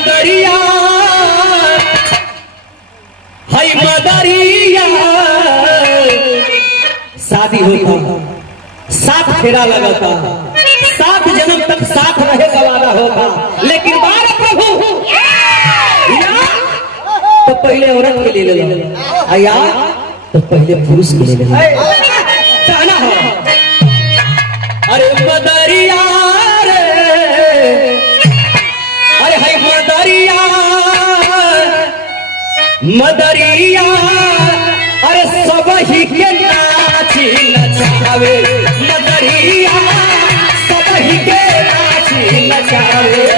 मदरिया है मदरिया शादी होता साथ फेरा लगाता 7 जन्म तक साथ रहे का वादा होता लेकिन बार प्रभु तो पहले औरत के लिए ले लो आया तो पहले पुरुष के लिए ले लो कहना है अरे मदरिया रे अरे है मदरिया मदरिया अरे सब ही के नाची नचावे मदरिया सब ही के नाची नचावे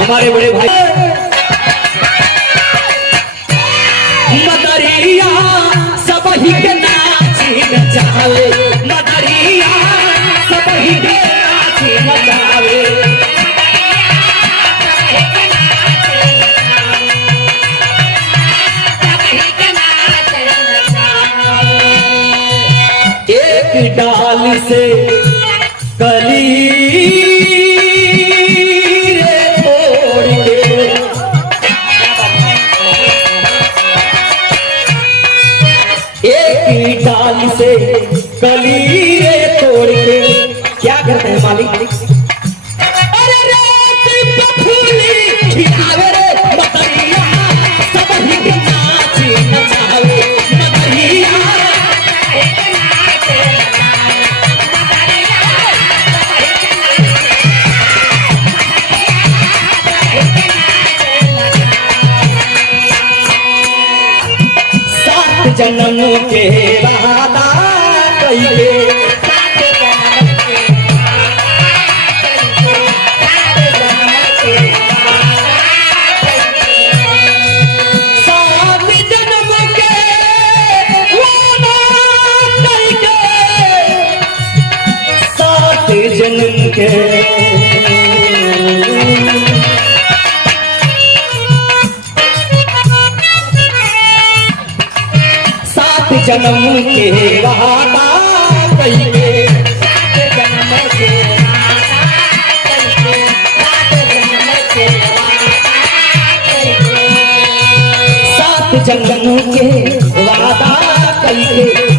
हमारे बड़े भाई मदरिया सब ही के नाची नचावे मदरिया सब ही के नाची नचावे एक डाल से कली डाल से कली रे तोड़ के क्या करते हैं मालिक अरे रात फूली खिलावे रे मदरिया सब ही के नाची नचावे मदरिया जन्म के वादा कइके सात जन्म के जन्म के वादा कइके सात जन्म के वादा कइके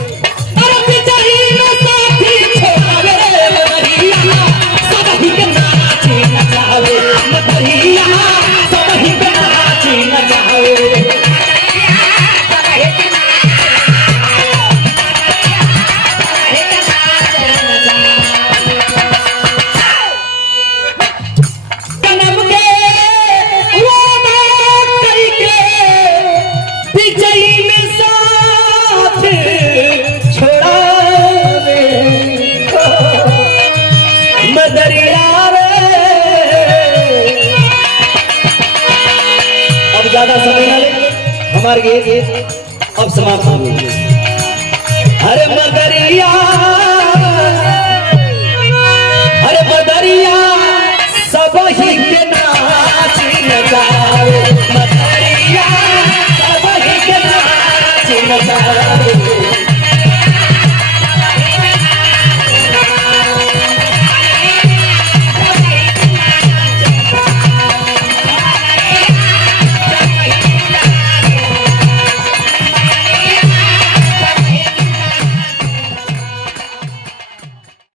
ज्यादा समय न ले हमारे गीत अब समाप्त हो गए। अरे मदरिया अरे मदरिया सब ही